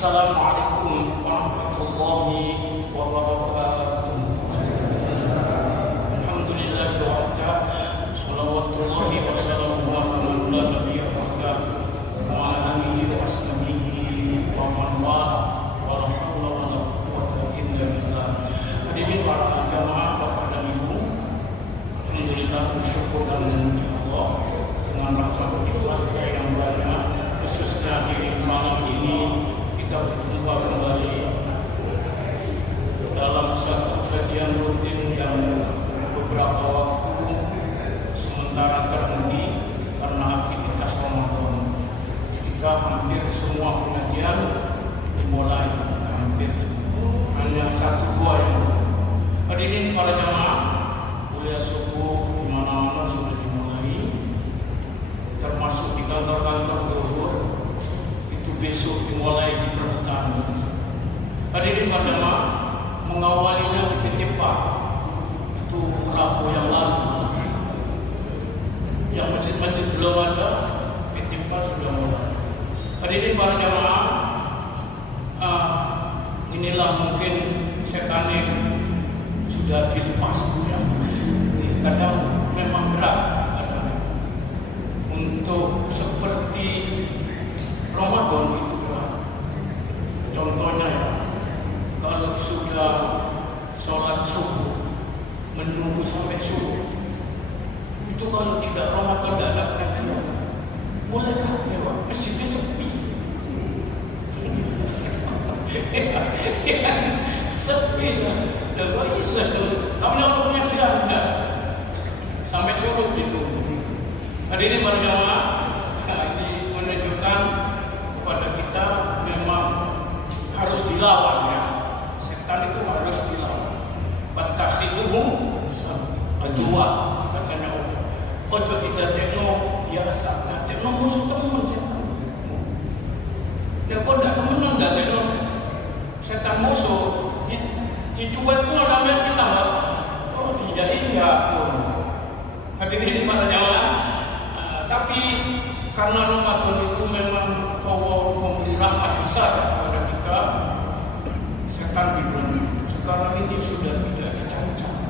Assalamualaikum warahmatullahi wabarakatuh. Alhamdulillah wa'ala salawatullahi wa salamuhu ala nabiyyi wa ala alihi wa sahbihi wa man wala wa la hawla wa la quwwata illa billah. Hadirin para jamaah Bapak dan Ibu, alhamdulillah bersyukur dan memuji Allah dengan rahmat ikhlasnya yang banyak, khususnya di malam ini kita berjumpa kembali dalam satu kajian rutin yang beberapa waktu sementara terhenti karena aktivitas Ramadan. Kita hampir semua pengajian dimulai, hampir hanya satu dua yang hadirin para jamaah kuliah subuh di mana-mana sudah dimulai, termasuk di kantor-kantor zuhur itu besok dimulai di perhutanan. Hadirin para jamaah, mengawalinya di PT PAK itu Rabu yang lalu, yang masjid-masjid belum ada, PT PAK sudah mulai. Hadirin para jamaah, inilah mungkin setanik sudah dilepas ya. Kadang memang berat untuk seperti Ramadan itu berat. Contohnya ya, kalau sudah sholat subuh menunggu sampai subuh, itu kalau tidak Ramadan tidak ada pengajian, boleh kan? Masjidnya sepi. Sepi lah. Doi sudah tapi kalau pengajian tidak sampai subuh gitu. Hadirin para jamaah, ini menunjukkan kepada kita memang harus dilawan ya. Setan itu harus dilawan. Fatakhiduhu dua katanya Allah. Ojo kita tengok biasa, tengok musuh teman setan. Ya kok tidak temenan dah tengok setan musuh dicuat pun sampai kita lah. Oh tidak iya pun. Hadirin para jamaah, tapi karena Ramadan itu memang Allah memberi rahmat besar kepada kita, setan diberi. Sekarang ini sudah tidak dicancang,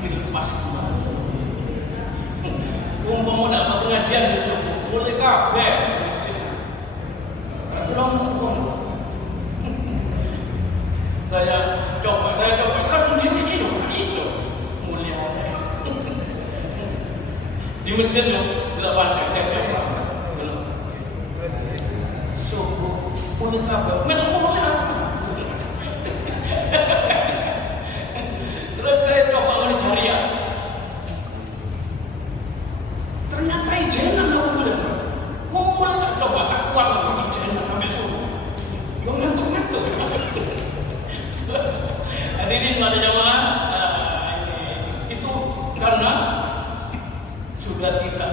dilepas kembali. Umpama dapat pengajian besok, boleh kabeh masjid. Saya coba saya sendiri itu iso mulia. Di Mesir tidak pandai saya coba. Subuh boleh kabeh, menolongnya. Terus saya coba oleh jariah. Ternyata ijenan aku boleh. Boleh tak coba tak kuat lagi ijenan sampai subuh. Yang ngantuk-ngantuk. Hadirin pada jamaah, itu karena sudah tidak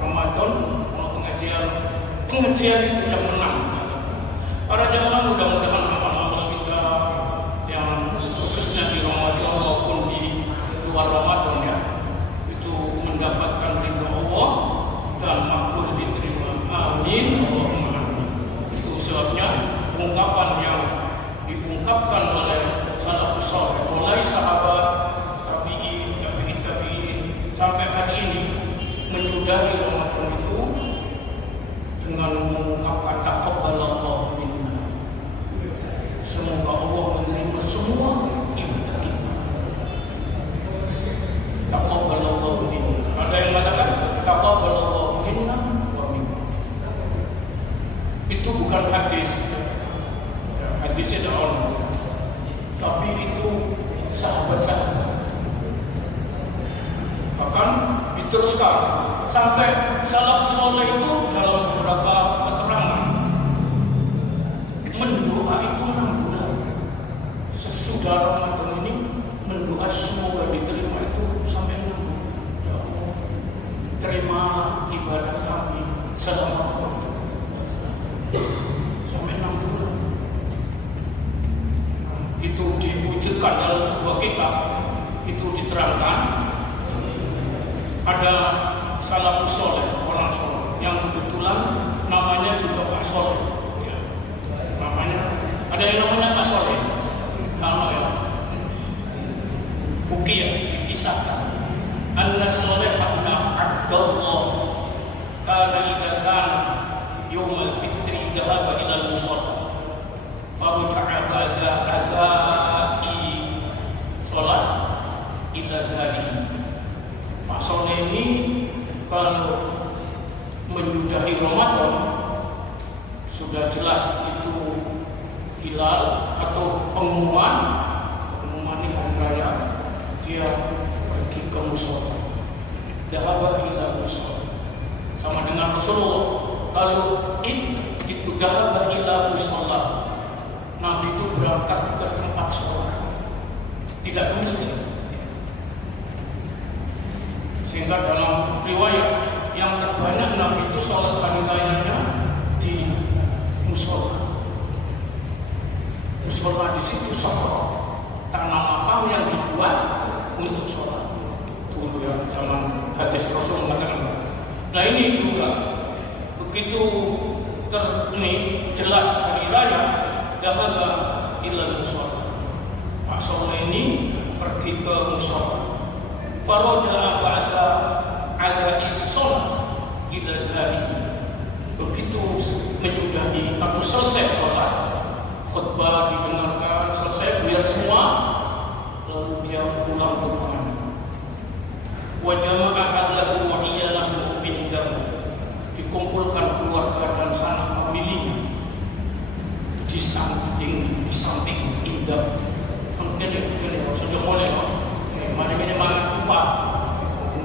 Ramadan pengajian itu yang menang. Para jamaah mudah-mudahan amal-amal kita yang khususnya di Ramadan maupun di luar Ramadan ya, itu mendapatkan ridha Allah dan makbul diterima. Amin. Allahumma amin. Itu sebabnya ungkapan yang diungkapkan oleh salafus saleh, mulai sahabat, tabi'in sampai hari ini menyudahi Ramadan itu dengan mengungkapkan taqabbalallahu minna. Semoga Allah menerima semua ibadah kita. Taqabbalallahu minna. Ada yang mengatakan taqabbalallahu minna wa minkum. Itu bukan hadis. Hadisnya doang. Tapi itu sahabat-sahabat. Bahkan diteruskan sampai salafus saleh itu dalam beberapa keterangan mendoa itu 6 bulan sesudah Ramadan ini, mendoa semoga diterima itu sampai 6 bulan. Ya Allah, terima ibadah kami selama Ramadan sampai 6 bulan. Itu diwujudkan dalam sebuah kitab, itu diterangkan ada salafus saleh, orang saleh yang kebetulan menyudahi Ramadan, sudah jelas itu hilal atau pengumuman ini hari raya, dia pergi ke musola, dhahaba ila musola, sama dengan Rasulullah. Lalu itu dhahaba ila musola, Nabi itu berangkat ke tempat sholat, tidak ke masjid. Sehingga dalam riwayat yang terbanyak Nabi itu sholat hari rayanya di musola. Musola di situ sholat, tanah makam yang dibuat untuk sholat. Itu yang zaman hadis Rasul mengatakan. Nah ini juga begitu jelas hari raya, dhahaba ila musola. Pak Soleh ini pergi ke musola. Faraja ba'da ada sholat ila hari. Begitu menyudahi atau selesai sholat, khutbah didengarkan, selesai biar semua, lalu dia pulang ke rumah. Wa jama'a ahlahu wa iyalahu bindahu, dikumpulkan keluarga dan sanak familinya di samping indah. Mungkin ini sudah mulai, mari mana kupat,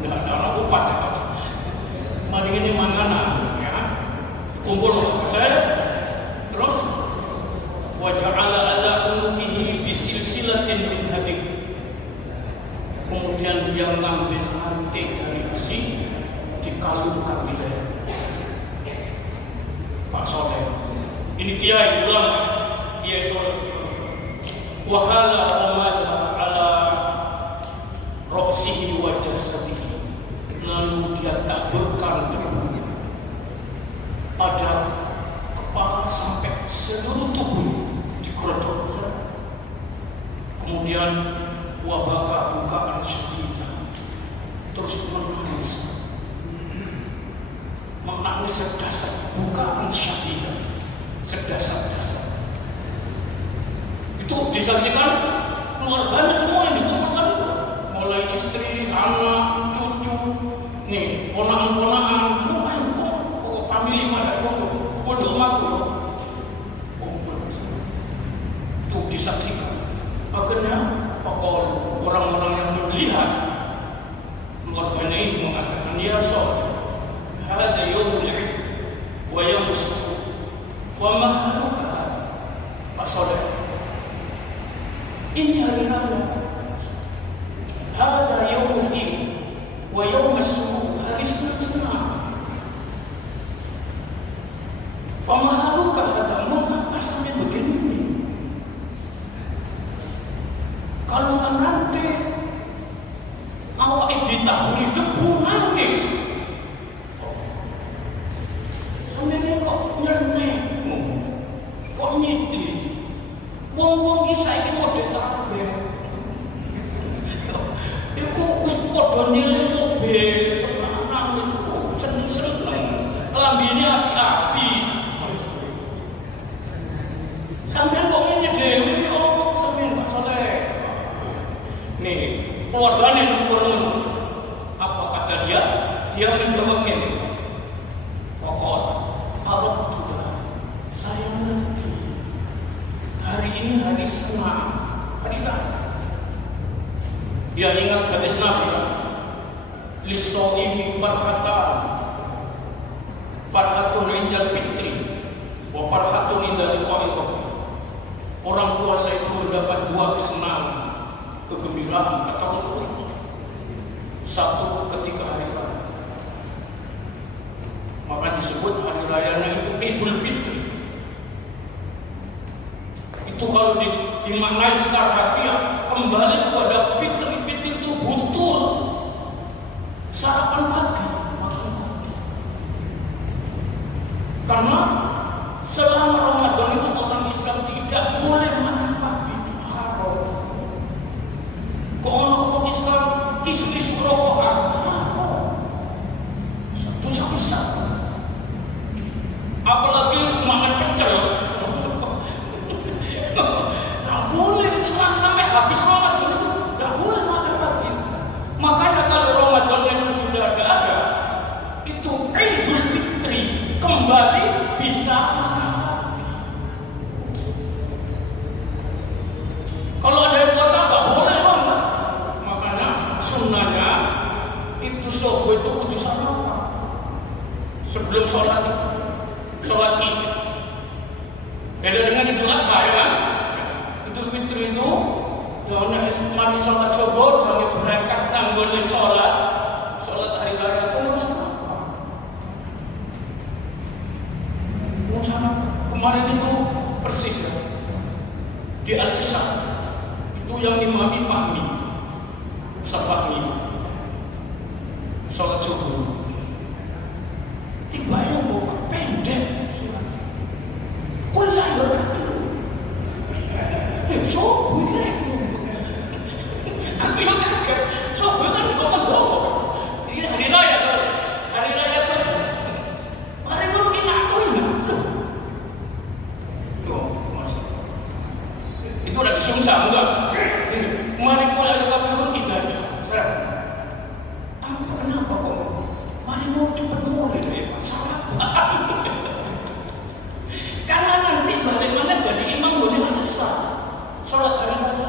tidak ada kupat, mari ini mana, ya, kumpul saya, terus waja'ala ala unukihi bisilsilatin min hadid, kemudian dia mengambil rantai dari besi, dikalungkan di leher. Pak Soleh ini kiai ulama, kiai Soleh. Wahala ramada ala roksihi wa jasadihi, lalu dia taburkan debu pada kepala sampai seluruh tubuh dikerodok. Kemudian wabaka bukaan syadidah, terus menangis sedasar, bukaan syadidah, sedasar-dasar. Itu disaksikan keluarganya semua yang dikumpulkan, mulai istri, anak, cucu, nih ponakan-ponakan semua, family pada pondok makro, itu disaksikan. Akhirnya pokok orang-orang yang melihat keluarganya ini mengatakan, ya Soleh, hada yawmul 'id wa yawmus su'ud, fama haluka. Pak Soleh, ini hari raya, hada yawmul 'id wa yawmus su'ud, hari senang-senang. Fama haluka hada, mengapa sampai begini? Kalau nanti awak ditaburi debu nangis, sampai kok nyenek, kok nyidi, wong-wong kisah ini model apa? Iku podo nyeleng mobil, nangis, seneng-seneng, lambine api-api. Sampai kok ini dewi, oh sampai Pak Soleh. Nih, keluarganya nukur. Apa kata dia? Dia menjawab ini. Pokok, Arab juga, saya mengerti. Hari ini hari senang, hari raya. Dia ingat hadis Nabi, lisoimi farhatun indal fitri, wa farhatun indal liqa'i rabbi. Orang puasa itu mendapat dua kesenangan, kegembiraan kata Rasulullah. Satu ketika hari raya, maka disebut hari rayanya itu Idul Fitri. Itu kalau dimaknai secara harfiah, kembali kepada fitri. Fitri itu betul sarapan pagi, makan pagi. Karena selama Ramadan itu orang Islam tidak boleh makan pagi, itu haram. Kalau orang Islam isu-isu rokokan, haram. Dosa besar. Apalagi makan pecel, tak boleh. Sampai habis Ramadan itu tak boleh makan pagi. Makanya kalau Ramadan itu sudah ada, itu Idul Fitri. kembali bisa makan lagi. Kalau ada yang puasa nggak boleh bang, makanya sunnahnya itu subuh itu kudu sarapan sebelum sholat Id. Beda dengan Idul Adha ya kan? Idul Fitri itu ya mari sholat subuh jangan berangkat nanggung sholat hari raya itu harus sarapan. Kemarin itu persis ya. Di Al-Isya itu yang imami Fahmi Ustaz Fahmi sholat subuh tiba yang bawa pendek sholat kuliah ya subuh ya aku yang kaget subuh kan ngomong doang ini hari raya subuh mari dulu kita itu udah disungsang enggak? Mari mulai kita belum ibadah. Kenapa kok? Mari mau cepat mulai deh. Karena nanti bagaimana jadi imam boleh ada sholat hari raya.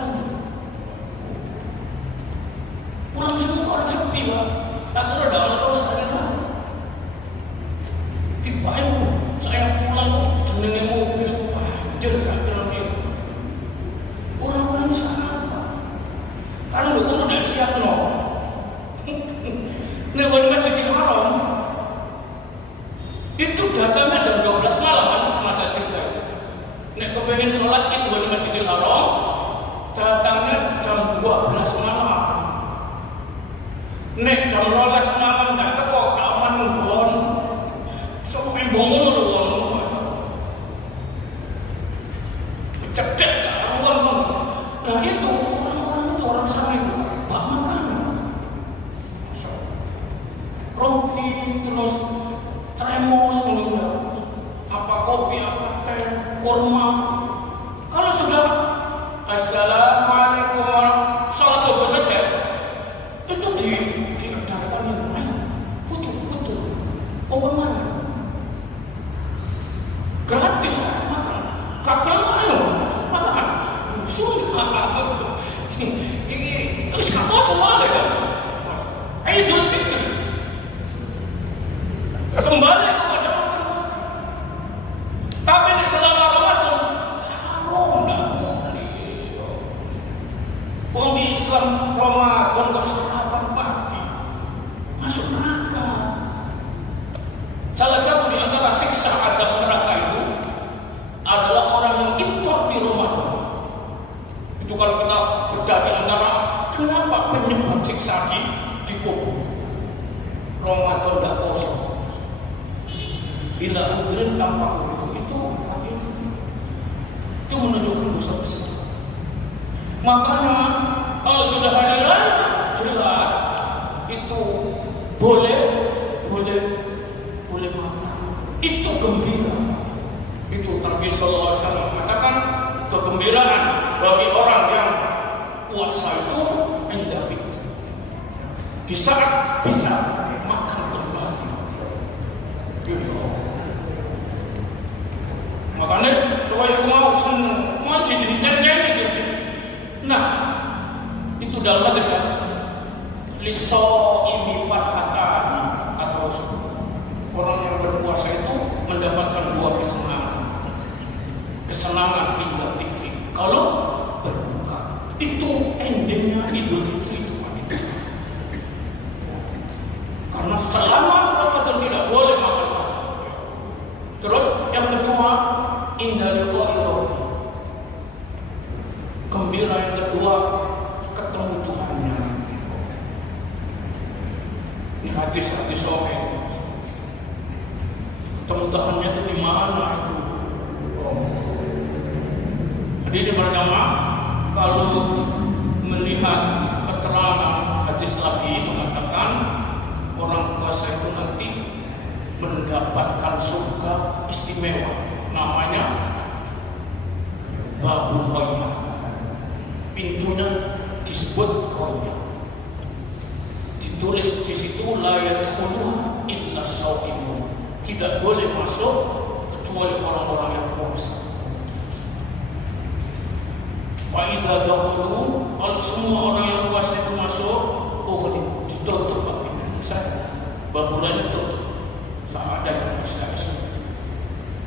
Pulang semua orang sepi lah. Tak ada dalam sholat hari raya. Tiba saya pulang jenenge mobil wajar gak terlalu. Orang-orang di sana apa? Karena dukung udah siap loh. Nek di Masjidil Haram itu datangnya jam 12 malam kan masa cerita. Nek kepengen sholat Id di Masjidil Haram datangnya jam 12 malam. Nek jam 12 malam nggak teko aman nggon. Sok main bongon lho wong. Cedek karuan. Nah itu orang-orang itu orang sana itu bak makan roti terus tremos apa kopi apa teh kurma. Kalau sudah assalamualaikum sholat subuh saja itu diadakan ayo foto pohon mana gratis makan kakak ayo makan sudah ini harus kamu soalnya kan Idul Fitri kembali kepada makan. Tapi ini selama Ramadan haram dah boleh. Orang Islam Ramadan kok sarapan pagi masuk neraka. Salah satu di antara siksa adab neraka itu adalah orang yang iftar di Ramadan. Itu kalau kita bedah di antara kenapa penyebab siksa di kubur. Ramadan tidak kosong. Bila udrin tanpa udur itu menunjukkan dosa besar. Makanya kalau sudah hari raya jelas itu boleh makan. Itu gembira. Itu Nabi Sallallahu Alaihi Wasallam mengatakan kegembiraan bagi orang yang puasa itu indah fitri. Di saat bisa makan kembali. Gitu. Makanya kalau yang mau senang mau jadi gitu. Nah itu dalam hadis liso ini farhatani kata Rasul. Orang yang berpuasa itu mendapatkan dua kesenangan Idul Fitri. Kalau berbuka itu endingnya Idul Fitri itu. Karena selama Ramadan tidak boleh makan. Terus yang kedua indah liqa'i rabbi. Gembira yang kedua ketemu Tuhannya. Ini hadis sahih. Ketemu Tuhannya itu di mana itu? Jadi di pertama kalau melihat keterangan hadis lagi mengatakan orang puasa itu nanti mendapatkan surga istimewa namanya Babur Royal. Pintunya disebut Royal. Ditulis di situ la yadkhulu illa shau'imun. tidak boleh masuk kecuali orang-orang yang puasa. Faidah dahulu, kalau semua orang yang puasa itu masuk, ditutup bagi saya. Baburannya tutup. Sama ada yang bisa.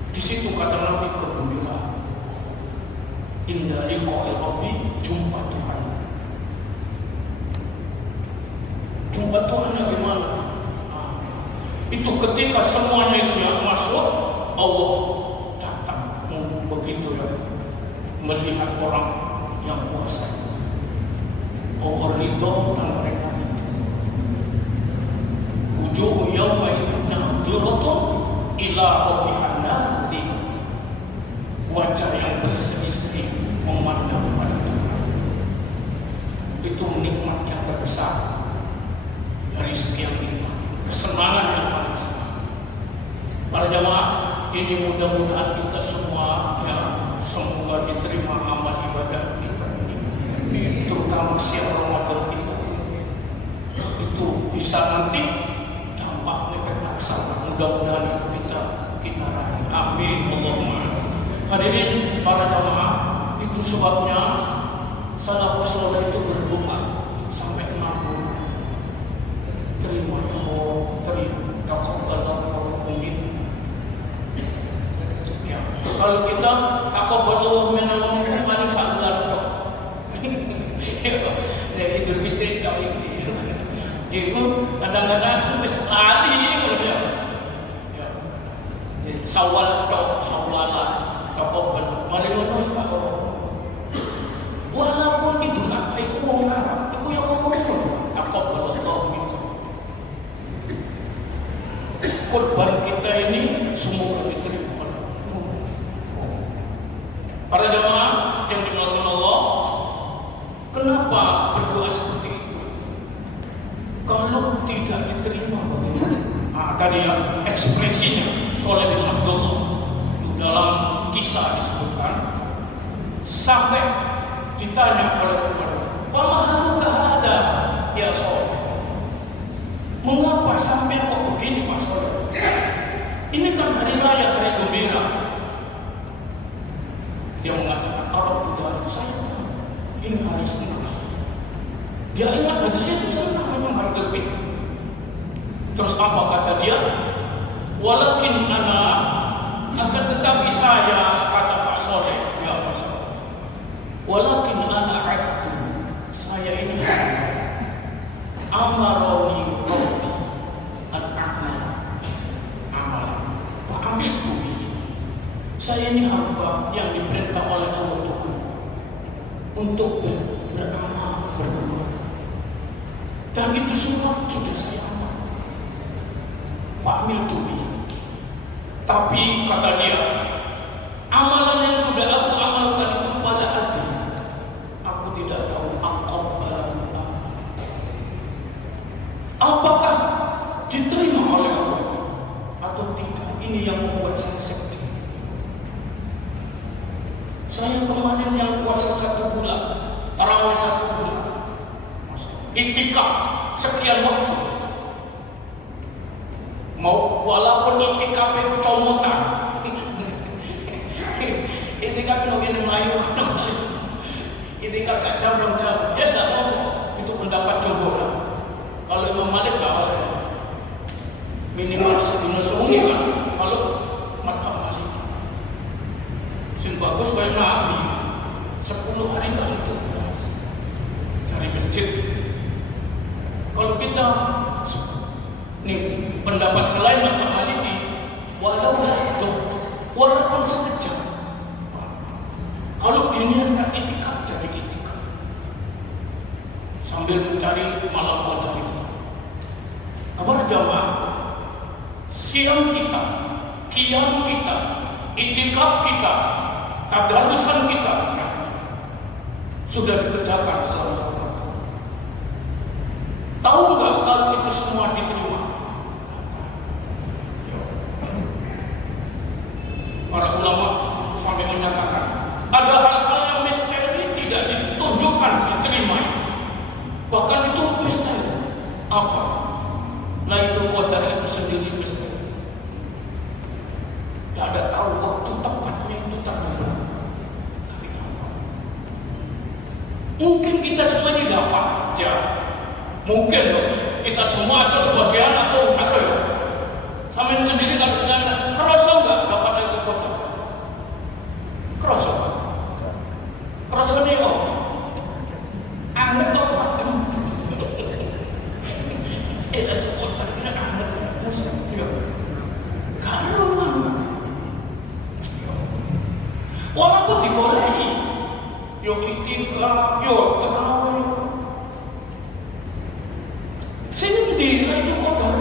Di situ kata Nabi kegembiraan. Indah liqa'i Rabbi, jumpa Tuhan. Jumpa Tuhan yang gimana? Itu ketika semuanya itu yang masuk, Allah datang begitu ya, melihat orang yang puasa. Allah ridho dan mereka itu. Wujuhu yawma idzin nadhiratun ila rabbiha nadhir. Wajah yang berseri-seri memandang pada Tuhan. Itu nikmat yang terbesar dari sekian nikmat, kesenangan yang paling besar. Para jamaah, ini mudah-mudahan kita semua ya, semoga diterima amal ibadah kita ini, terutama siang Ramadan kita. Itu bisa nanti dampaknya ke sana. Mudah-mudahan itu kita raih. Amin. Allahumma. Hadirin para jamaah, itu sebabnya salafus saleh itu berdoa sampai menanggung. Terima Allah, terima taqabbalallahu minna. Ya, kalau kita taqabbalallahu minna wa minkum paling sadar kok. Ya itu fitri tak ini. Itu kadang-kadang mesti gitu ya. Ya. Sawal tok, sawalan. Taqabbal, mari lurus Pak. Walaupun itu nak itu orang Arab, itu yang ngomong taqabbal Allah minkum. Korban kita ini semoga diterima oleh Allah. Para jamaah yang dimuliakan Allah, kenapa berdoa seperti itu? Kalau tidak diterima bagaimana? Tadi ya ekspresinya Shalih bin Abdullah dalam kisah disebutkan sampai ditanya oleh Umar, "Famahaluka hada ya Shalih? Mengapa sampai kok begini Pak Shalih? Ini kan hari raya, hari gembira." Dia mengatakan, "Arab itu saya tahu ini hari senang." Dia ingat hadisnya itu senang, memang hari terbit. Terus apa kata dia? "Walakin ana, akan tetapi saya," kata Pak Shalih, ya Pak Shalih, "walakin ana abdu, saya ini amaroni Rabbi an amal fa'amil tuhi." Saya ini hamba yang diperintah oleh Allah Tuhan untuk beramal, berbuat, dan itu semua sudah saya amal. Fa'amil tuhi. Tapi kata dia, amalan yang sudah aku amalkan itu pada hati, aku tidak tahu apakah diterima oleh Allah atau tidak. Ini yang membuat saya sedih. Saya kemarin yang puasa 1 bulan, tarawih 1 bulan, iktikaf sekian waktu. Mau walaupun itikaf itu comotan, itikaf itu gini Melayu, itikaf saja belum jam, ya tidak mau, itu pendapat jumhur. Kalau Imam Malik tak boleh, minimal sedina seungi kan. Kalau madhab Malik, sing bagus kayak Nabi, 10 hari kan itu cari masjid. Kalau kita ini pendapat selain madhab Maliki, walaupun sekejap, kalau diniatkan itikaf jadi itikaf sambil mencari malam qadar. Apa jamaah? Siang kita, qiyam kita, itikaf kita, tadarusan kita sudah dikerjakan selama. Tahu nggak kalau itu semua diterima? Para ulama sampai menyatakan ada hal-hal yang misteri tidak ditunjukkan diterima itu. Bahkan itu misteri. Apa? Lailatul Qadar itu sendiri misteri. Mungkin kita semua ini dapat, ya. Mungkin loh, kita semua atau sebagian atau ada ya. Sama sendiri kalau kita kerasa nggak dapat itu kota? Kerasa, kerasa nih oh, anget kok padam. Itu kota kira anget, musuh, ya. Kalau mana? Orang pun digoreng. Yo ketika yo terawih sini di itu kotor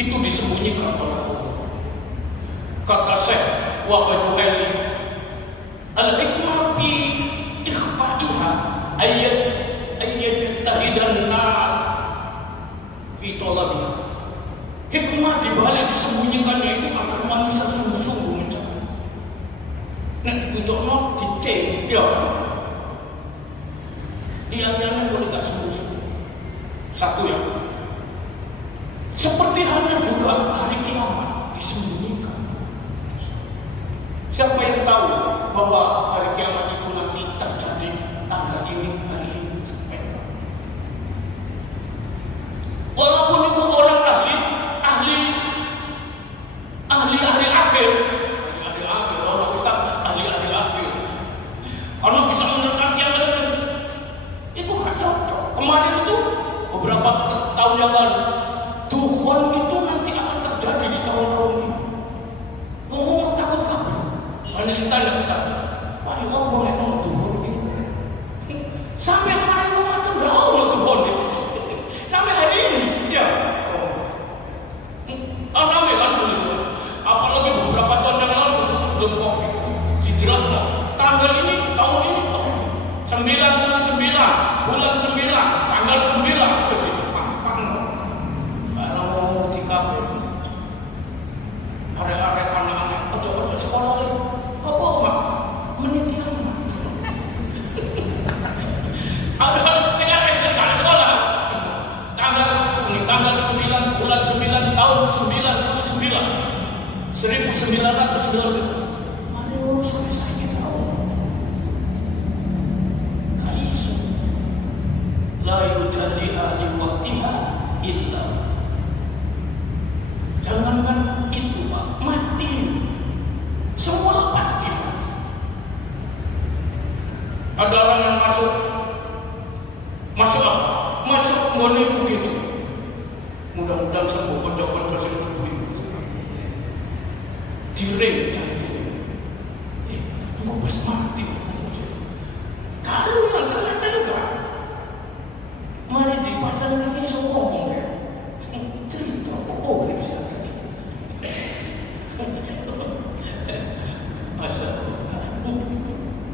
itu disembunyikan oleh Allah. Kata Syekh Wabajuhali al-hikmah fi ikhfa'iha ayyajtahidan nas fi talabiha. Hikmah dibalik disembunyikannya itu agar manusia sungguh-sungguh mencari. Nah, untuk no dicek, ya. Yang boleh tak sungguh-sungguh. Satu ya. Seperti halnya juga hari kiamat disembunyikan. Siapa yang tahu bahwa hari kiamat itu nanti terjadi tanggal ini, hari ini, walaupun itu orang ahli akhir. Kalau bisa menerangkan kiamat itu gak cocok. Kemarin itu beberapa tahun yang lalu, Tuhan itu nanti akan terjadi di tahun-tahun ini. Ngomong takut kabur. Karena kita tidak bisa. Wah, ngomong itu Tuhan itu. Sampai kemarin macam jauh Tuhan itu. Sampai hari ini, ya. Ramai kan dulu. Apalagi beberapa tahun yang lalu sebelum COVID. Jelas tanggal ini, tahun ini 99 bulan 9 tanggal 9 begitu tepat. Kalau mau dikabur ada anak-anak ojo sekolah lagi apa mak meniti amat ada sekarang sekolah tanggal 9 bulan 9 tahun 99 1990. Mana urusan saya la yujalliha li waqtiha illa. Jangankan itu Pak, mati semua pasti mati. Ada orang yang masuk apa? Masuk ngone begitu. Mudah-mudahan sembuh konco-konco sing kuwi. Direng jantung. Kok pas mati. Kalau yang ternyata enggak. Mari di pasar ini ngomong ya. Cerita oh bisa.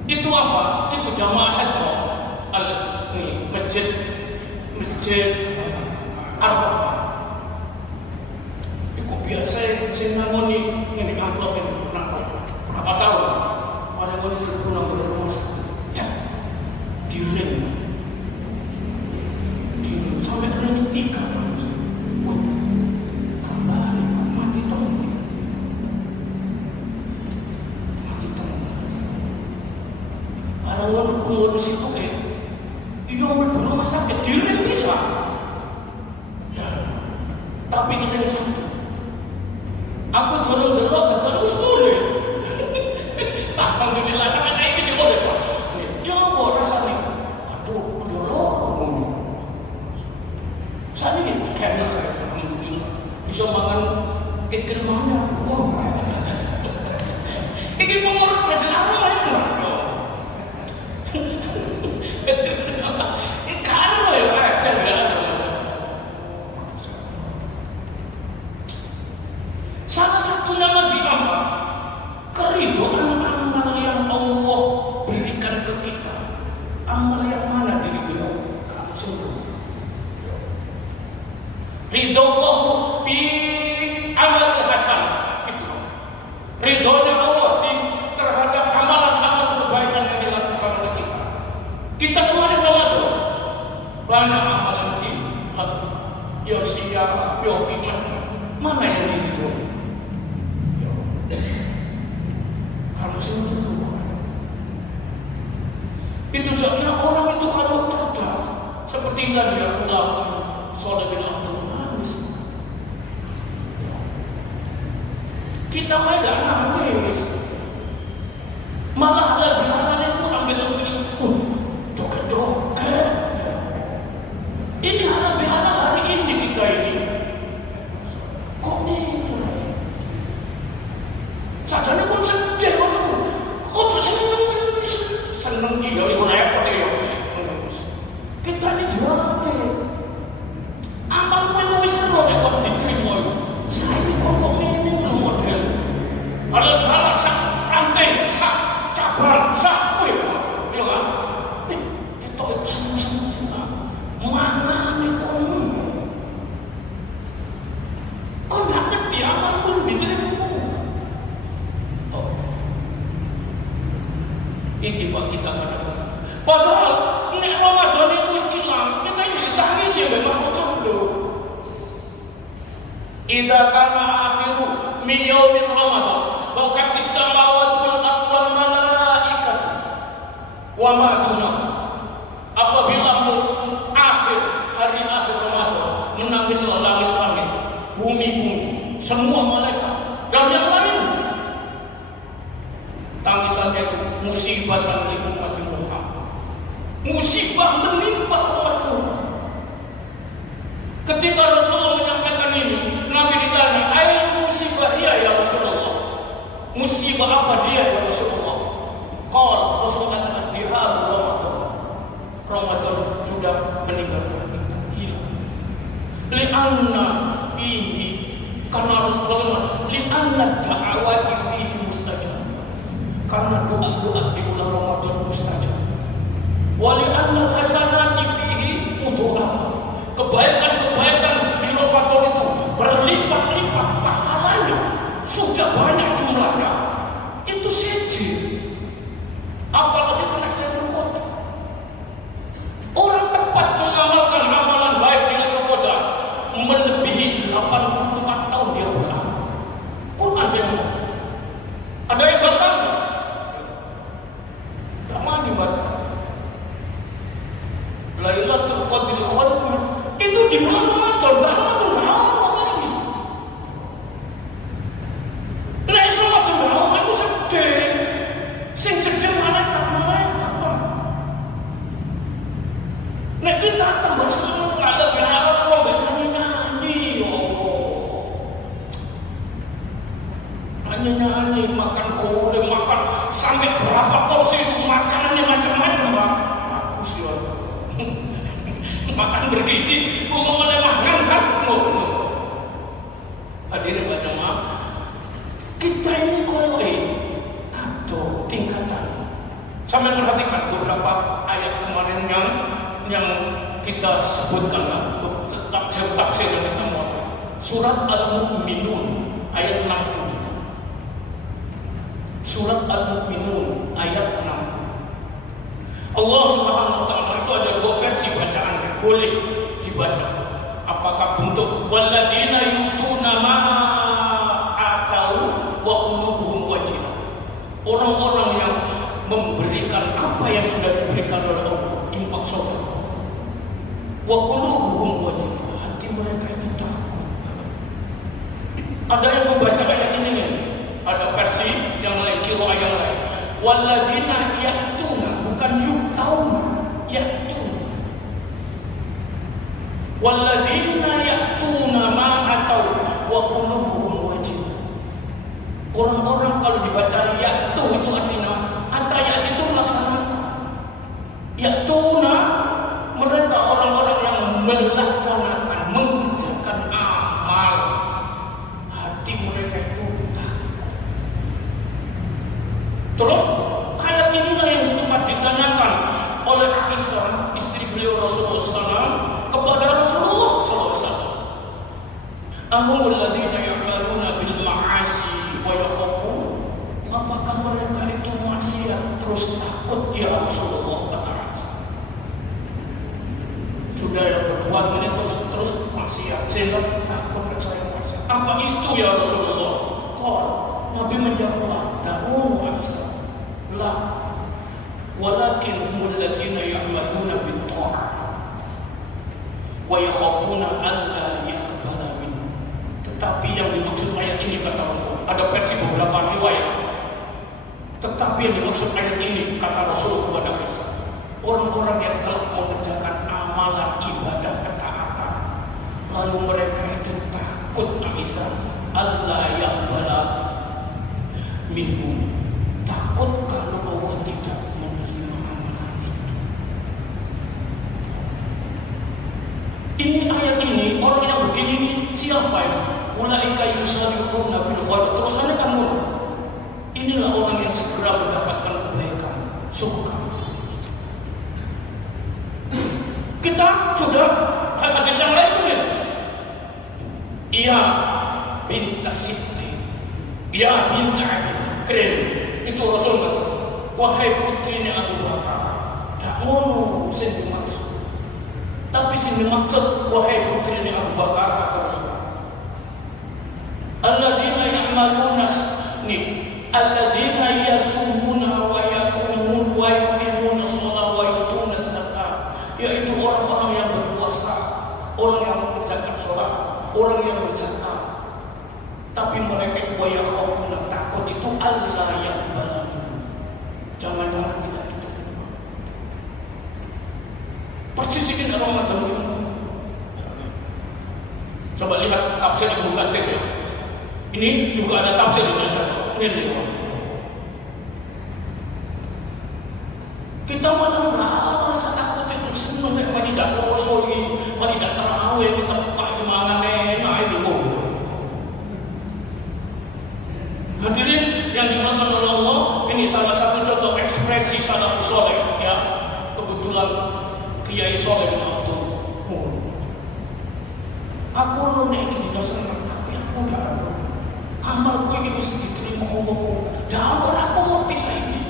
Itu apa? Itu jamaah sentro. Ini masjid Arba'ah. Itu biasa saya ngomongin ini amplop ini berapa tahun? Ada yang kurang berumur direng. Sampai ada yang tiga manusia. Kembali mati tahun. Orang pengurus itu yang berumah sakit direng bisa. Tapi kita ini sakit. Aku dorong-dorong dan terus boleh. Alhamdulillah sampai saya ini boleh Pak. Ya Allah rasanya. Aduh, dorong. Saya ini kayaknya saya alhamdulillah bisa makan kekir mana. Ini pengurus macam apa ya? Kalau ya aja salah satunya lagi apa? Keridhaan amal yang Allah berikan ke kita. Amal yang mana diridhoi? Kalau sungguh ridho Allah fi amal hasan itu. Ridhonya Allah terhadap amalan-amalan kebaikan yang dilakukan oleh kita. Kita kemarin Ramadan banyak amalan dilakukan. Ya siap, ya macam-macam. Mana yang diridhoi? Kalau sungguh Demikian ya ulama Saudara bin Abdul Manis. Kita tidak nangis, malah ada bilangan itu ambil joget-joget. Ini anak bilangan hari ini kita ini. Kok nih? Sadane pun sedih kok seneng iya iku repot ya. Kita ini jualane. Amal kowe wis ora kok diterima iku. Saiki kok ngene lho model. Ala sak rantai sak cabang sak kowe. Ya kan? Itu seneng-seneng. Mangane kon. Kon gak ngerti amal kudu diterima. Iki Pak kita kadang-kadang. Padahal nek Ramadan itu istilah kita ini tangis ya memang Allah. Idza kana akhiru min yaumir Ramadan baqat as-samawati wal ardu wal malaikatu wa ma dunahu. Apabila akhir hari akhir Ramadan menangis langit-langit, bumi-bumi, semua malaikat dan yang lain. Tangisannya itu musibah dan umat Muhammad. Musibah menimpa umat Muhammad. Ketika Rasulullah menyampaikan ini, Nabi ditanya, "Ayo musibah dia ya Rasulullah? Musibah apa dia ya Rasulullah?" Qala Rasulullah katakan, "Dia Ramadan. Ramadan sudah meninggalkan kita, hilang. Li'anna fihi karena Rasulullah li'anna da'awati fihi mustajab." Karena doa-doa di bulan Ramadan mustajab. Wa li'anna hasanati fihi mudha'af. Kebaikan-kebaikan di Ramadan itu berlipat-lipat pahalanya. Sudah banyak jumlahnya. Itu saja. Apalagi kena Lailatul Qadar. Orang tepat mengamalkan amalan baik di Lailatul Qadar melebihi 84 tahun dia beramal. Quran saya ngomong. Ada yang gagal? Lailatul Qadri khairun itu di bulan Ramadan, Ramadan apa lagi? Nah, Ramadan apa itu sedih. Sing sedih malaikat. Nek kita tambah seneng lebih awal wong nyanyi ya Allah. Nyanyi makan gulai, makan sampai berapa porsi itu makanannya macam-macam, Pak. Aku sih makan bergizi, mau mulai makan kan? Hadirin pada jemaah, kita ini koi atau tingkatan. Sampai perhatikan beberapa ayat kemarin yang kita sebutkan lah, tafsir yang kita mau. Surat Al-Mu'minun ayat 60. Surat Al-Mu'minun ayat 60. Allah Subhanahu wa taala itu ada dua versi bacaan, boleh dibaca. Apakah bentuk walladzina yutuna ma atau wa qulubuhum wajilah. Orang-orang yang memberikan apa yang sudah diberikan oleh Allah, infak sedekah. Wa qulubuhum wajilah, hati mereka itu takut. Ada yang membaca ayat ini nih. Ada versi yang lain, qiraah yang lain. Walladzina ya'tuna, bukan yu'tauna, ya'tuna. Walladzina ya'tuna ma atau wa qulubuhum wajilah. Orang-orang kalau dibaca ya'tu itu artinya ayat itu melaksanakan. Ya'tuna, mereka orang-orang yang melaksanakan, mengerjakan amal. Hati mereka itu terus ayat inilah yang sempat ditanyakan oleh Aisyah, istri beliau Rasulullah SAW, kepada Rasulullah SAW. Ahumul ladzina ya'maluna bil ma'asi wa yakhafun. Apakah mereka itu maksiat terus takut ya Rasulullah, kata Aisyah. Sudah yang berbuat ini terus maksiat sehingga takut saya maksiat. Apa itu ya Rasulullah? Nabi menjawab, "Da'u Aisyah. La walakin humul ladzina ya'maluna bit-tha'ah." wa yakhafuna alla yaqbala min. Tetapi yang dimaksud ayat ini kata Rasul, ada versi beberapa riwayat. Tetapi yang dimaksud ayat ini kata Rasul kepada Isa, orang-orang yang telah mengerjakan amalan ibadah ketaatan, lalu mereka itu takut Isa, alla yaqbala minhum, takut kalau Allah tidak menerima amalan itu. Ini ayat ini, orang yang begini ini siapa ini? Ulaika yusari'una fil khairat. Terusannya kan mulai. Inilah orang yang segera mendapatkan kebaikan, surga. Kita sudah hadis yang lain kan? Iya binta Siti, iya binta Abi Bakrin. Itu Rasul kata, wahai putrinya Abu Bakar. Tak ngono sing dimaksud. Tapi sing dimaksud wahai putrinya Abu Bakar kata Rasul. Alladzina ya'maluna alladzina yasumuna wa yaqumun wa yuqimuna shalah wa yutuna zakat, yaitu orang-orang yang berpuasa, orang yang mengerjakan sholat, orang yang berzakat. Tapi mereka itu wa yakhafuna, takut itu Allah yang baladu, jangan-jangan tidak diterima. Persis ini orang macam ini. Coba lihat tafsir Ibnu Katsir ya. Ini juga ada tafsir ini. Kita malah nggak rasa takut itu semua, mereka tidak kosori, tidak terawih, kita tak gimana enak itu. Hadirin yang dimakan oleh Allah, ini salah satu contoh ekspresi salafus saleh ya. Kebetulan Kiai Soleh waktu aku ini tidak senang, tapi aku tidak amalku ini bisa diterima Allah. Jangan aku ngerti saya ini.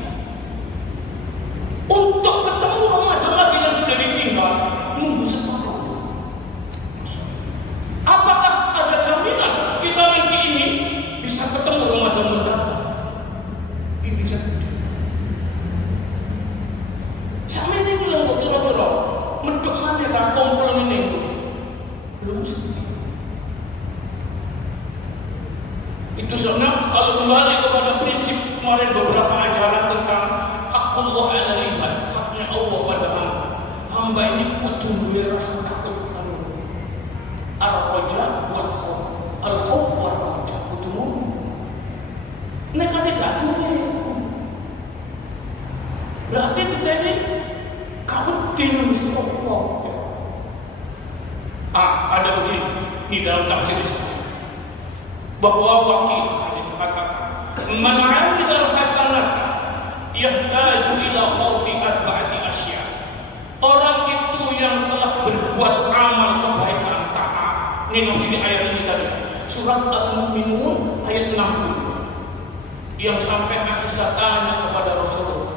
Untuk ketemu Ramadan lagi yang sudah ditinggal, nunggu setahun. Apakah ada jaminan kita nanti ini bisa ketemu Ramadan mendatang? Ini bisa tidak. Sama ini bilang kira-kira menduk mana tak kumpul ini belum mesti. Itu sebenarnya kalau kembali kepada prinsip kemarin beberapa ajaran tentang haqqullah 'alal ibad, haknya Allah pada hamba. Hamba ini kudu duwe rasa takut karo ar-raja wal khauf. Al-khauf wal raja kudu. Nek ade gak duwe. Berarti kita ini kabutin mesti Allah. Ada begini di dalam tafsir bahwa wakil dikatakan man 'amila hasanatan yahtaju ila khawfi arba'ati asya. Orang itu yang telah berbuat amal kebaikan taat. Ini maksudnya ayat ini tadi. Surat Al-Mu'minun ayat 60. Yang sampai Aisyah tanya kepada Rasul.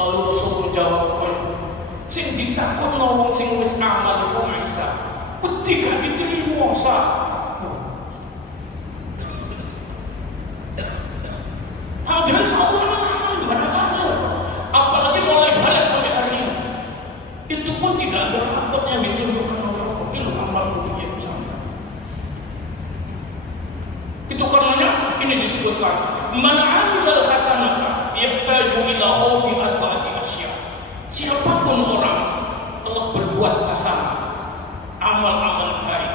Lalu Rasul menjawab, sing ditakut nolong sing wis amal iku Aisyah. Peti gak diterima sah. Hadirin seorang amal gimana kamu? Apalagi mulai balik sampai hari ini. Itu pun tidak ada rapot yang ditunjukkan oleh Allah. Itu amal dunia sama. Itu karenanya ini disebutkan man 'amila hasanatan yahtaju ila khawfi arba'ati asya. Siapapun orang telah berbuat hasanah, amal-amal baik,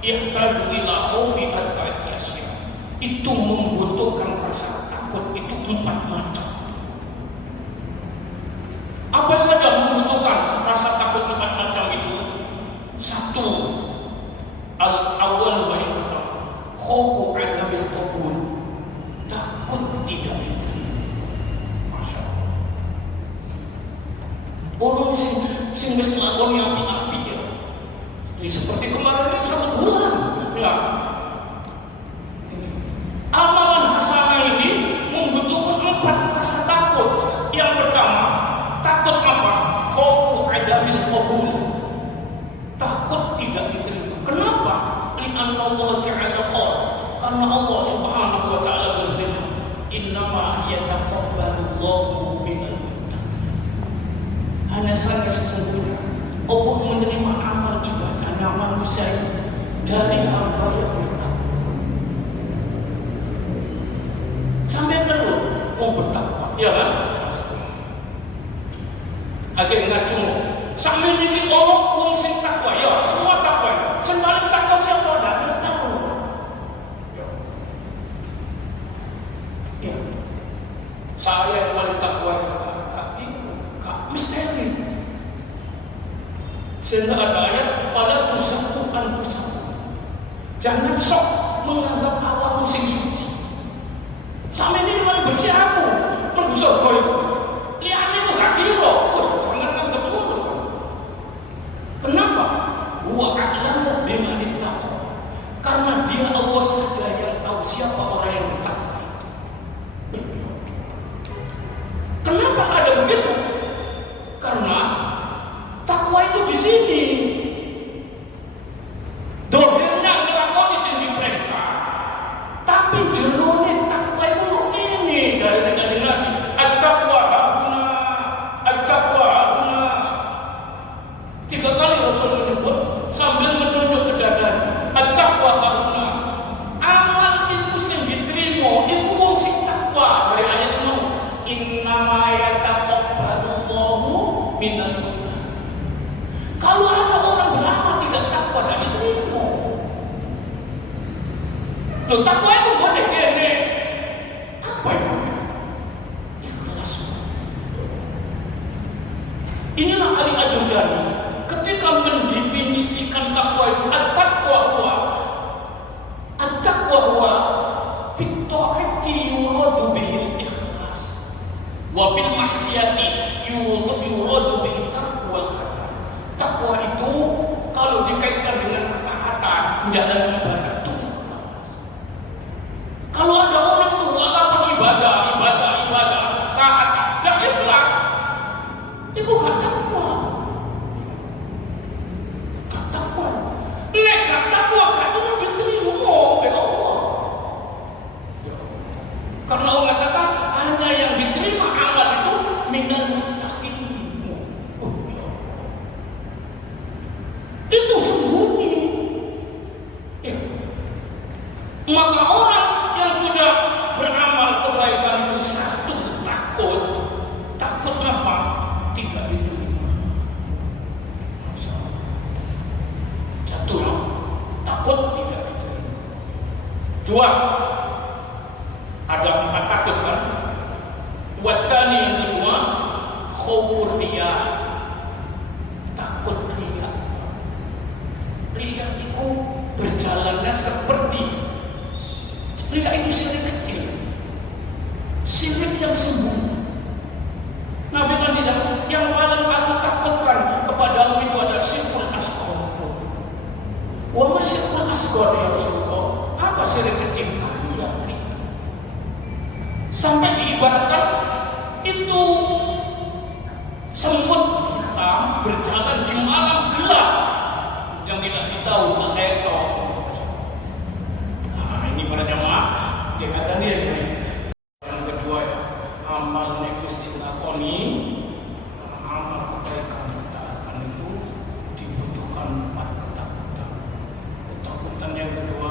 yahtaju ila khawfi arba'ati asya, itu membutuhkan rasa takut. Itu 4 macam. Apa saja membutuhkan rasa takut 4 macam itu? 1. Al-awwal wa yang pertama, khawfu adzabil qabul, takut tidak diterima. Masya Allah. Orang sing wis nglakoni apik-apik ya. Ini seperti kemarin ini 1 bulan ya. Amalan hasanah ini membutuhkan 4 rasa takut. Yang pertama, takut apa? Khawfu adzabil qabul, takut tidak diterima. Kenapa? Li'anna Allah Ta'ala qala, karena Allah Subhanahu wa Ta'ala berfirman, innama yataqabbalullahu minal muttaqin. Hanya saja sesungguhnya Allah menerima amal ibadah hanya manusia dari hamba yang bertakwa. Sampai perlu mau bertakwa, ya kan? Agen ngacung, sampai niki wong sing takwa, ya semua takwa. Sing paling takwa siapa? Tidak tahu. Ya, saya yang paling takwa kak misteri. Sehingga ada ayat pada tusaku anfusakum. Jangan sok menganggap awakmu sing suci. Sampai ini paling bersih aku, menggusur kau. Lihat itu gak kira. Jangan anggap ngono. Kenapa? Huwa a'lamu biman ittaqa. Karena dia Allah saja yang tahu siapa orang yang bertakwa itu. Kenapa ada begitu? Karena takwa itu di sini. Dohirnya ngelakoni sing diperintah. Tapi jerone takwa itu kok ini dari Nabi Nabi. At-taqwa hauna, at-taqwa hauna. 3 kali Rasul menyebut sambil menunjuk ke dada. At-taqwa hauna. Amal itu sing diterima itu wong sing takwa dari ayat itu. Innama yataqabbalullahu minal muttaqin. Kalau ada orang beramal tidak takwa dan diterima. Loh, takwa itu boleh kene. Apa itu? Ikhlas. Inilah Ali Al-Jurjani ketika mendefinisikan takwa itu. At-taqwa huwa fit-ta'ati yuradu bihil ikhlas. Wa fil maksiyati yuradu bihil tarkuwal hadar. Takwa itu kalau dikaitkan dengan ketaatan menjalani ibadah itu ikhlas. Kalau ada orang tuh walaupun ibadah, taat, tidak ikhlas, itu gak takwa. Gak takwa. Nek gak takwa, gak itu diterima oleh Allah. Karena Allah katakan hanya yang diterima amal itu minal muttaqin. Itu sembunyi. Ya. Maka orang yang sudah beramal kebaikan itu satu takut. Takut apa? Tidak diterima. Satu ya, takut tidak diterima. 2, ada 4 takut kan? Wasani yang kedua, khaufur riya. Takut riya. Riya itu berjalannya seperti riya itu syirik kecil, syirik yang sembunyi. Nabi kan tidak, yang paling aku takutkan kepadamu itu adalah syirkul asghar. Wa ma syirkul asghar ya Rasulullah? Apa syirik kecil? Riya. Sampai diibaratkan itu semut hitam berjalan di malam gelap yang tidak ditahu pakai toh. Nah, ini para jamaah dia kata dia yang kedua ya, amal Gusti lakoni, amal kebaikan ketaatan itu dibutuhkan 4 ketakutan. Ketakutan yang kedua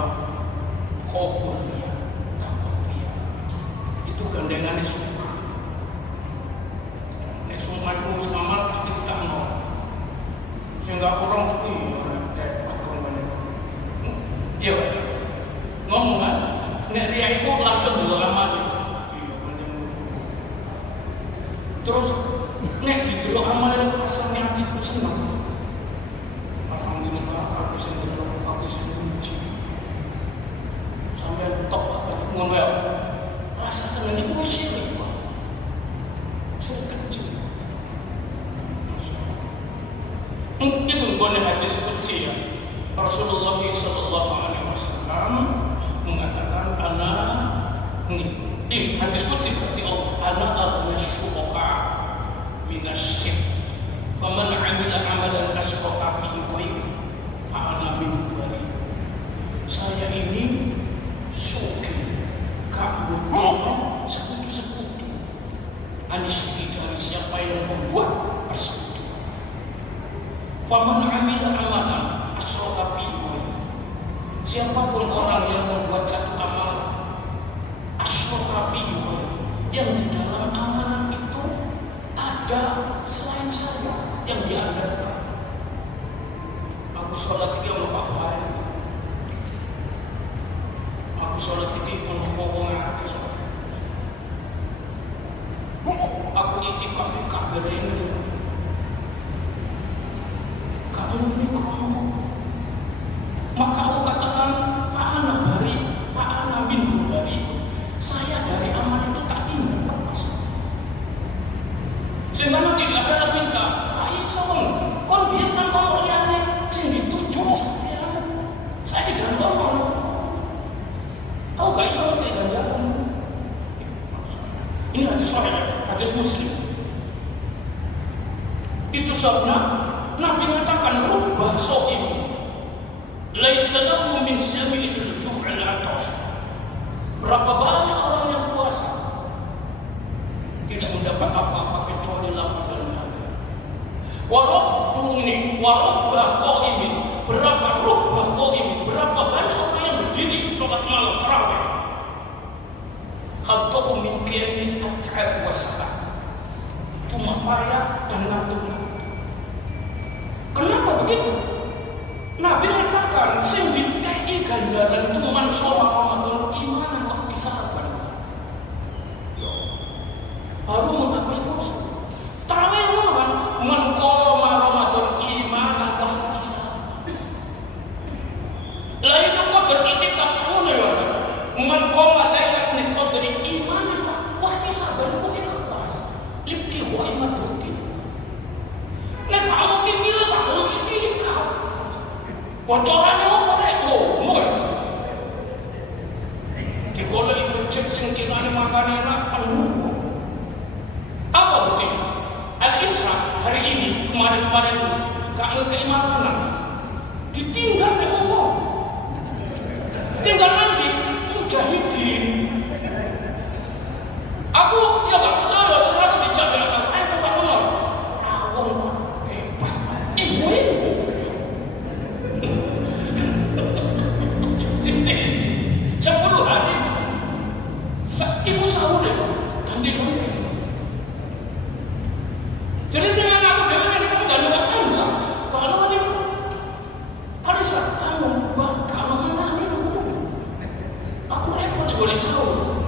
khaufur riya, takut riya. Itu gandengannya sumpah. Nek sumpah itu amal diciptakan orang. Sehingga orang itu iya, ngomong kan, nek riya itu langsung dulu amal. Terus nek didelok amal itu rasane atiku seneng. Alhamdulillah aku seneng aku muji. Sampai tok ngono ya. Rasa seneng iku wis syirik. Syirik kecil. Itu boleh hadis qudsi ya. Rasulullah sallallahu alaihi wasallam mengatakan ini hadis qudsi berarti ana aghna syuraka minasyirk. Faman 'amila 'amalan asyraka fihi ghairi fa ana minhu bari. Saya ini syukur gak butuh sekutu-sekutu. Anisyirki dari siapa yang membuat persekutuan. Faman 'amila 'amalan asyraka siapapun orang yang membuat satu amalan asyraka fihi yang di dalam amalan itu ada selain saya yang diandalkan. Aku sholat ini Allah Pak Hari. Aku sholat ini ngomong aku sholat. Aku itikaf di kabar ini. Kamu ini kamu. Maka aku katakan Pak Ana bin dari saya dari amal itu tak ingat apa. Sehingga tidak ada minta kai song kon biarkan kamu lihatnya sing dituju saya jangan ngomong aku gak iso tidak jalan. Ini hadis sahih, hadis Muslim. Itu sebabnya Nabi mengatakan rubba so'im laisa lahu min syami'il ju'al atas. Berapa banyak orang yang puasa tidak mendapat apa-apa kecuali lapar dan dahaga. Warabba qa'imin, berapa rubba qa'imin, berapa banyak orang yang berdiri sholat malam tarawih. Hatta min qiyamil at'ab wasabah. Cuma payah dan ngantuk-ngantuk. Kenapa begitu? Nabi mengatakan sing dikai ganjaran itu man sholat Ramadan imanan wa ihtisaban. Baru menghapus dosa. Tarawih man qama Ramadan imanan wa ihtisaban. Lah itu qadar itikaf ngono ya. Man qama lailatul qadri imanan wa ihtisaban kok ikhlas. Libti wa imaduki. Nek kamu pikir kamu itikaf. Bocorannya apa nek ngomong. Digoleki masjid sing kirane makane enak penuh. Apa bukti? Al-Isra hari ini kemarin-kemarin gak ngerti mana. Ditinggal nek ngomong. Tinggal nanti mujahidin. Aku ya gak percaya terlalu dijaga. Ayo coba ngomong. Awal bebas. Ibu-ibu. Sepuluh hari ibu sahur deh dan di rumah. Jadi saya ngaku dengan ini kamu jangan enggak. Kalau ini hari kamu bakal mengalami aku repot boleh sahur.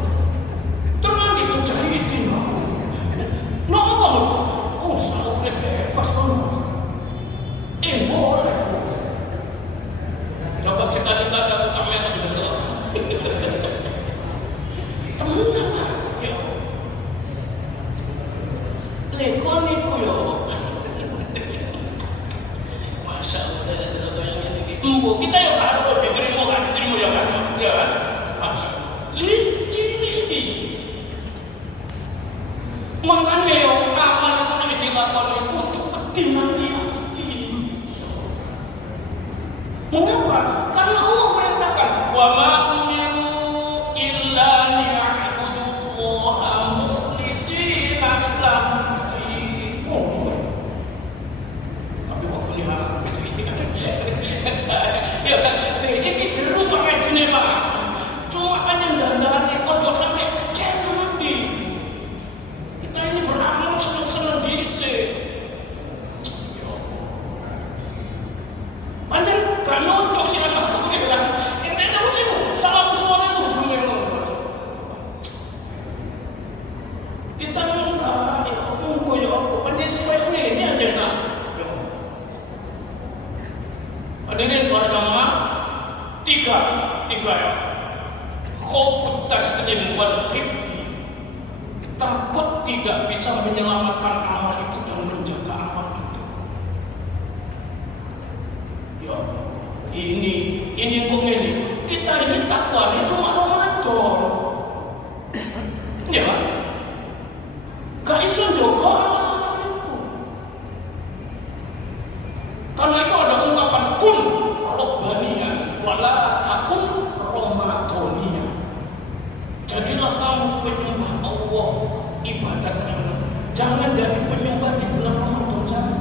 Terus nanti menjahidin aku. Ngomong, oh sahur bebas kamu. Boleh. Coba sekali-kali aku tak main aku jendela. Temenan lah. Ya. Lekon itu ya. Masya Allah ada yang ini. Kita yang harus diterima ya kan? Ya kan? Masya Allah. Ini. Makanya ya amal itu harus dilakukan itu untuk ketiman dia. Mengapa? Karena Allah merintahkan wa ma umiru illa liya'budullaha mukhlishina lahu-d-din. Tapi waktu ini malah ya kan? Ini jeru pakai jenis Pak. Cuma penyendangan ojo sampai kecewa nanti. Kita ini beramal senang-senang diri sih. Panjang kalau cok sih anak aku dia kan, ini tahu sih salah usulan itu sampai mana? Kita enggak, ya aku ya aku pandai sekali ini aja nak. Hadirin para jamaah, tiga ya. Khaufut taslim wal hifdi. Takut tidak bisa menyelamatkan amal itu dan menjaga amal itu. Ya, ini bung ini. Kita ini takwa ini cuma Ramadan. Ya, gak iso jogo amal itu. Karena itu ada ungkapan kun robbaniyan wala takun ramadhaniyan. Jadilah kamu penyembah Allah, ibadat Allah. Jangan jadi penyembah di bulan Ramadan jangan.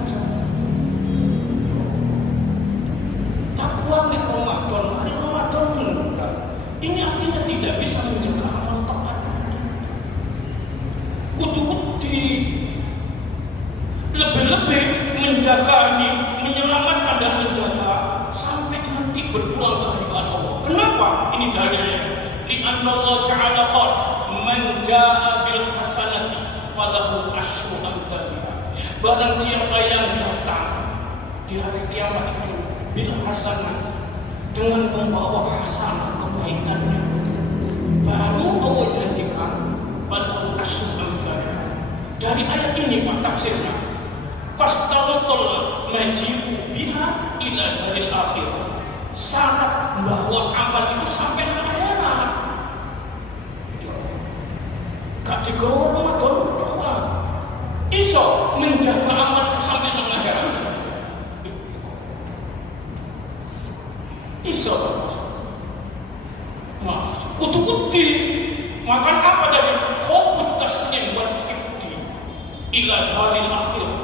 Takwa nek Ramadan, hari Ramadan Ini artinya tidak bisa menjaga amal taat. Kutu-kuti lebih-lebih menjaga ini, menyelamatkan dan menjaga sampai nanti berpulang ke hadirat Allah. Kenapa? Ini dalilnya. Li'anna Allah Ta'ala qala man jaa'a bil hasanati falahu asyru amsalha. Barang siapa yang datang di hari kiamat itu bil hasanah, dengan membawa hasanah kebaikannya, baru Allah janjikan falahu asyru amsalha. Dari ayat ini Pak tafsirnya, fastawatul maji'u biha ila daril akhirah. Syarat bahwa amal itu sampai ke akhirat. Gak digawa Ramadan doang. Iso menjaga amal itu sampai ke akhirat. Iso. Mas, kutu-kuti makan apa tadi? Hubut taslim wal ibdi ila daril akhirah.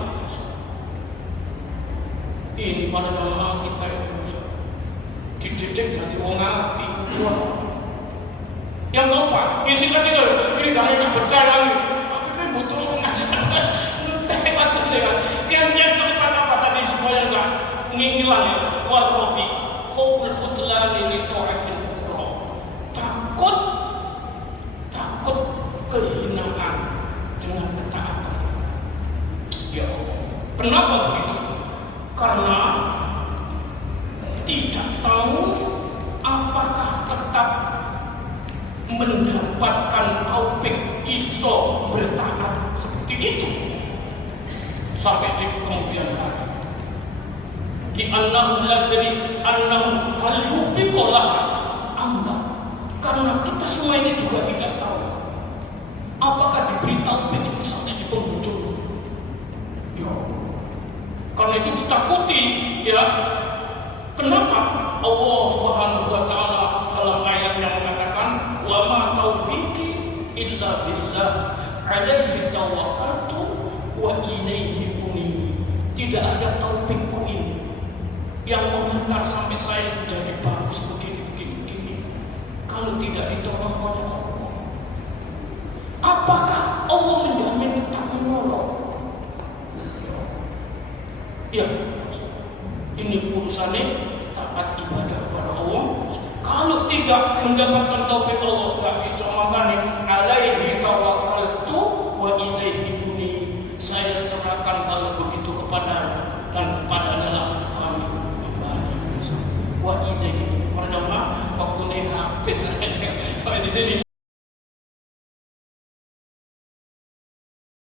Ini pada jamaah kita itu dididik jadi wong apik. Yang keempat, isi kecil ini jangan tak percaya lagi. Tapi kan butuh pengajaran. Entah macamnya ya. Yang keempat apa tadi supaya enggak ngilang ya. Warobi, hubul khutlan ini to'atin ukhra. Takut kehinaan dengan ketaatan. Ya Allah. Kenapa begitu? Karena tidak tahu apakah tetap mendapatkan taufik iso bertaat seperti itu sampai di kemudian hari. Di Allahu ladri Allahu hal yufiqolah amba. Karena kita semua ini juga tidak tahu apakah diberi taufik itu sampai di penghujung. Ya. Karena itu ditakuti ya. Kenapa Allah Subhanahu wa taala dalam ayat yang mengatakan wa ma taufiqi illa billah alaihi tawakkaltu wa ilaihi unib. Tidak ada taufikku ini yang mengantar sampai saya menjadi bagus begini. Kalau tidak ditolong oleh Allah, apakah Allah menjamin tetap menolong? Ya, ini urusannya taat ibadah kepada Allah. Kalau tidak mendapatkan taufik Allah, nggak bisa makanya alaihi